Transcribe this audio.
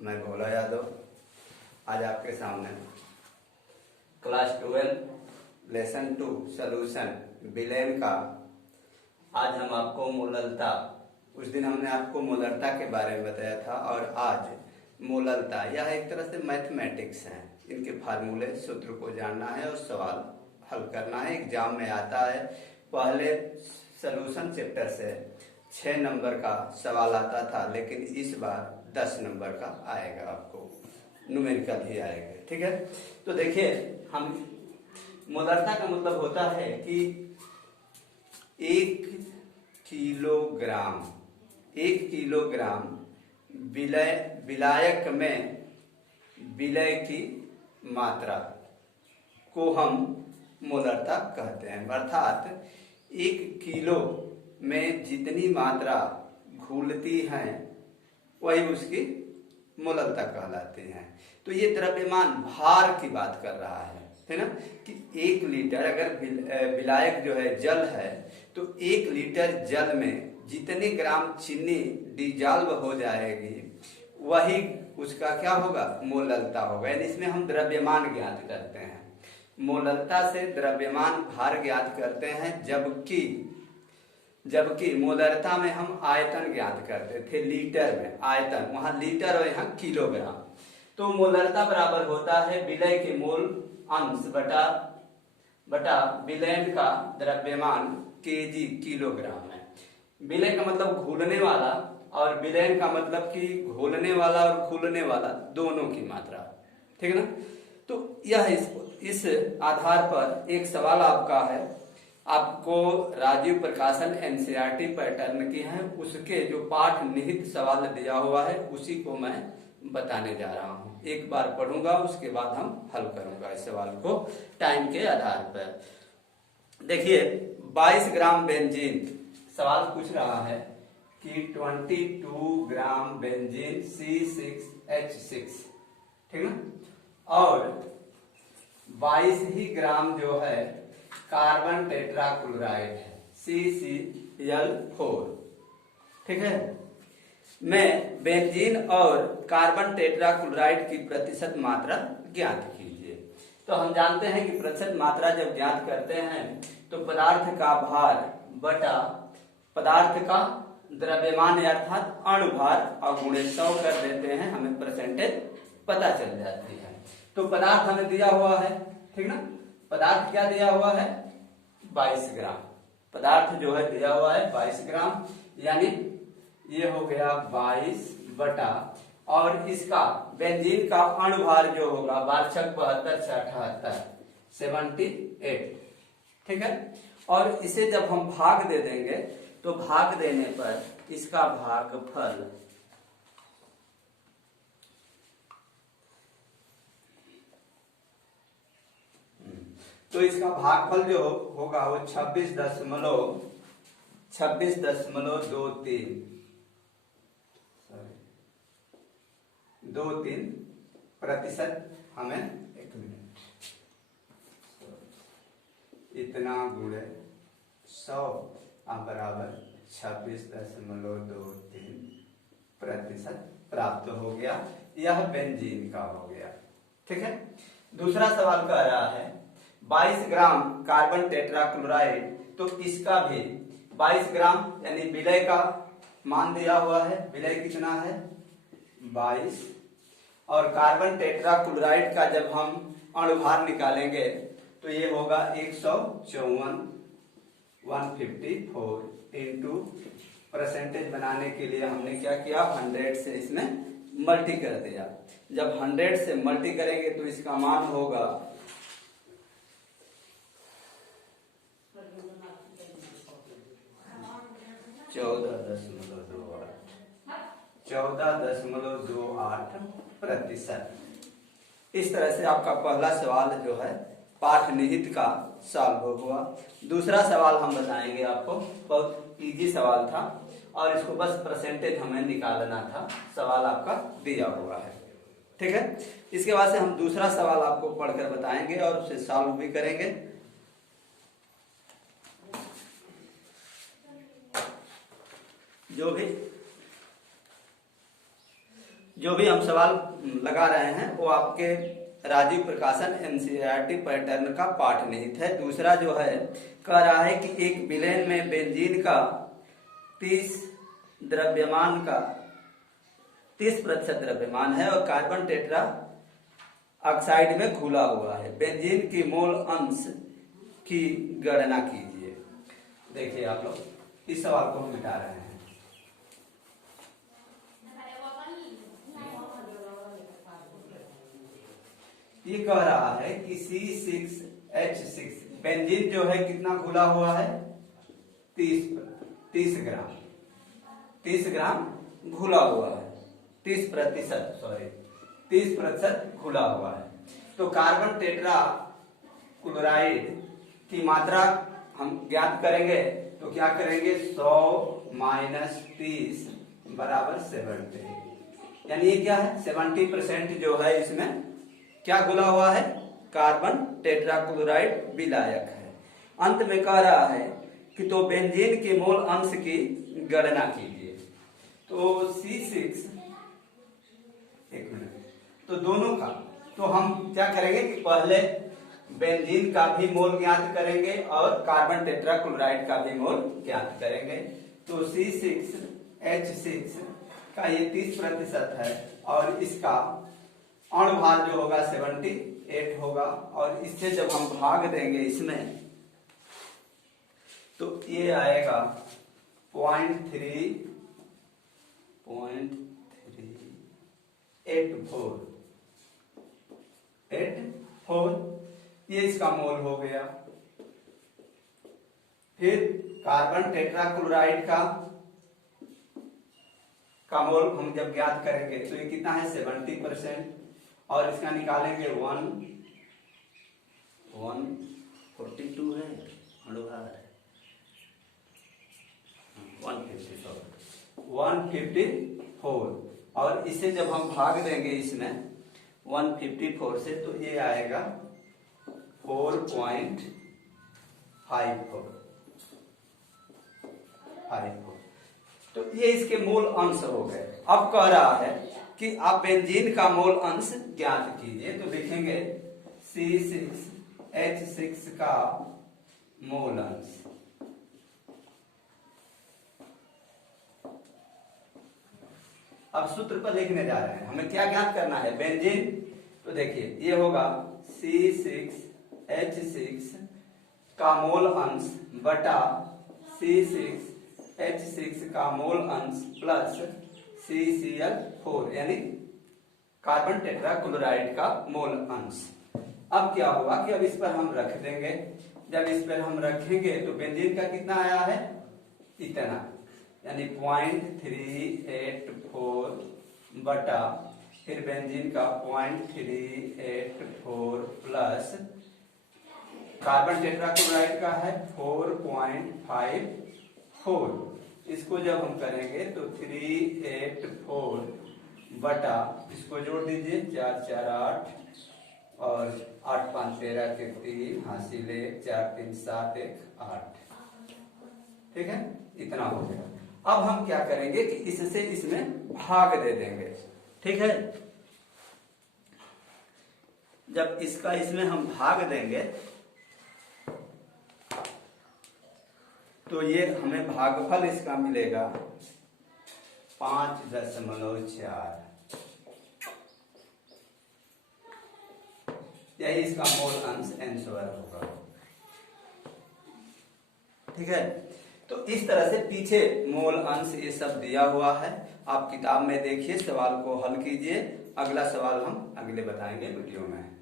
मैं भोला यादव आज आपके सामने क्लास 12 लेसन 2 सॉल्यूशन विलेन का आज हम आपको मोललता, उस दिन हमने आपको मोललता के बारे में बताया था और आज मोललता यह एक तरह से मैथमेटिक्स है। इनके फार्मूले सूत्र को जानना है और सवाल हल करना है। एग्जाम में आता है, पहले सॉल्यूशन चैप्टर से 6 नंबर का सवाल आता था, लेकिन इस बार 10 नंबर का आएगा, आपको न्यूमेरिकल ही आएगा। ठीक है, तो देखिए हम मोललता का मतलब होता है कि 1 किलोग्राम विलायक में विलय की मात्रा को हम मोललता कहते हैं। अर्थात 1 किलो में जितनी मात्रा घुलती है वही उसकी मोललता कहलाती है। तो ये द्रव्यमान भार की बात कर रहा है ना, कि 1 लीटर अगर विलायक जो है जल है, तो 1 लीटर जल में जितने ग्राम चीनी डिजॉल्व हो जाएगी वही उसका क्या होगा, मोललता होगा। यानी इसमें हम द्रव्यमान ज्ञात करते हैं, मोललता से द्रव्यमान भार ज्ञात करते हैं, जबकि मोललता में हम आयतन ज्ञात करते थे लीटर में, आयतन वहां लीटर और यहाँ किलोग्राम। तो मोललता बराबर होता है विलय के मोल अंश बटा विलयन का द्रव्यमान केजी किलोग्राम है। विलय का मतलब घुलने वाला और विलयन का मतलब कि घोलने वाला और घुलने वाला दोनों की मात्रा। ठीक है ना। तो यह इस आधार पर एक सवाल आपका है, आपको राजीव प्रकाशन एनसीईआरटी पैटर्न की है, उसके जो पाठ निहित सवाल दिया हुआ है उसी को मैं बताने जा रहा हूं। एक बार पढ़ूंगा, उसके बाद हम हल करूंगा इस सवाल को टाइम के आधार पर। देखिए 22 ग्राम बेंजीन सवाल पूछ रहा है कि 22 ग्राम बेंजीन C6H6, ठीक है, और 22 ही ग्राम जो है कार्बन टेट्राक्लोराइड है CCl4, ठीक है, में बेंजीन और कार्बन टेट्राक्लोराइड की प्रतिशत मात्रा ज्ञात कीजिए। तो हम जानते हैं कि प्रतिशत मात्रा जब ज्ञात करते हैं तो पदार्थ का भार बटा पदार्थ का द्रव्यमान अर्थात अणुभार और गुणे 100 कर देते हैं, हमें परसेंटेज पता चल जाती है। तो पदार्थ हमें दिया हुआ है, ठीक ना, पदार्थ क्या दिया हुआ है, 22 ग्राम। पदार्थ जो है दिया हुआ है 22 ग्राम, यानी ये हो गया 22 बटा, और इसका बेंजीन का अणुभार जो होगा 72 72 78 78, ठीक है। और इसे जब हम भाग दे देंगे तो भाग देने पर इसका भागफल तो इसका भागफल जो होगा वो 26.23% हमें, एक मिनट, इतना गुणे 100 बराबर 26.23% प्राप्त हो गया। यह बेंजीन का हो गया, ठीक है। दूसरा सवाल कह रहा है 22 ग्राम कार्बन टेट्राक्लोराइड, तो इसका भी 22 ग्राम यानी विलय का मान दिया हुआ है, विलय कितना है 22, और कार्बन टेट्राक्लोराइड का जब हम अणुभार निकालेंगे तो ये होगा 154 इंटू परसेंटेज बनाने के लिए हमने क्या किया, 100 से इसमें मल्टी कर दिया। जब 100 से मल्टी करेंगे तो इसका मान होगा 14.28%। इस तरह से आपका पहला सवाल जो है पाठ निहित का सॉल्व हुआ। दूसरा सवाल हम बताएंगे आपको, बहुत इजी सवाल था और इसको बस परसेंटेज हमें निकालना था, सवाल आपका दिया हुआ है, ठीक है। इसके बाद से हम दूसरा सवाल आपको पढ़कर बताएंगे और उसे सॉल्व भी करेंगे। जो भी हम सवाल लगा रहे हैं वो आपके राजीव प्रकाशन एनसीईआरटी पैटर्न का पाठ निहित है। दूसरा जो है कह रहा है कि एक विलेन में बेंजीन का 30% द्रव्यमान है और कार्बन टेट्रा ऑक्साइड में घुला हुआ है। बेंजीन की मोल अंश की गणना कीजिए। देखिए आप लोग इस सवाल को हम मिटा रहे हैं। ये कह रहा है कि C6H6 बेंजीन जो है कितना घुला हुआ है 30 ग्राम 30 ग्राम घुला हुआ है 30% घुला हुआ है। तो कार्बन टेट्रा क्लोराइड की मात्रा हम ज्ञात करेंगे तो क्या करेंगे 100 - 30 = 70। यानी ये क्या है 70% जो है इसमें क्या घुला हुआ है कार्बन टेट्रा क्लोराइड विलायक है। अंत में कह रहा है कि तो बेंजीन के मोल अंश की गणना कीजिए। तो C6 एक मिनट तो दोनों का तो हम क्या करेंगे कि पहले बेंजीन का भी मोल ज्ञात करेंगे और कार्बन टेट्रा क्लोराइड का भी मोल ज्ञात करेंगे। तो C6H6 का ये 30% है और इसका अणुभार जो होगा 78 होगा और इससे जब हम भाग देंगे इसमें तो ये आएगा 0.384 ये इसका मोल हो गया। फिर कार्बन टेट्रा क्लोराइड का मोल हम जब ज्ञात करेंगे तो ये कितना है 70% और इसका निकालेंगे 142 है अणुभार 154 और इसे जब हम भाग देंगे इसमें 154 से तो ये आएगा 4.54 तो ये इसके मोल अंश हो गए। अब कह रहा है कि आप बेंजीन का मोल अंश ज्ञात कीजिए। तो लिखेंगे C6H6 का मोल अंश अब सूत्र पर लिखने जा रहे हैं। हमें क्या ज्ञात करना है बेंजीन। तो देखिए ये होगा C6H6 का मोल अंश बटा C6H6 का मोल अंश प्लस CCl4 यानी कार्बन टेट्रा क्लोराइड का मोल अंश। अब क्या होगा कि अब इस पर हम रख देंगे। जब इस पर हम रखेंगे तो बेंजीन का कितना आया है इतना यानी 0.384 बटा फिर बेंजीन का 0.384 प्लस कार्बन टेट्रा क्लोराइड का है 4.54। इसको जब हम करेंगे तो 384 बटा इसको जोड़ दीजिए 4 4 8 और 8 5 13 3 हासिल 4 3 7 1 8। ठीक है इतना हो गया। अब हम क्या करेंगे कि इससे इसमें भाग दे देंगे। ठीक है जब इसका इसमें हम भाग देंगे तो ये हमें भागफल इसका मिलेगा 5.4 यही इसका मोल अंश आंसर होगा। ठीक है तो इस तरह से पीछे मोल अंश ये सब दिया हुआ है। आप किताब में देखिए सवाल को हल कीजिए। अगला सवाल हम अगले बताएंगे वीडियो में।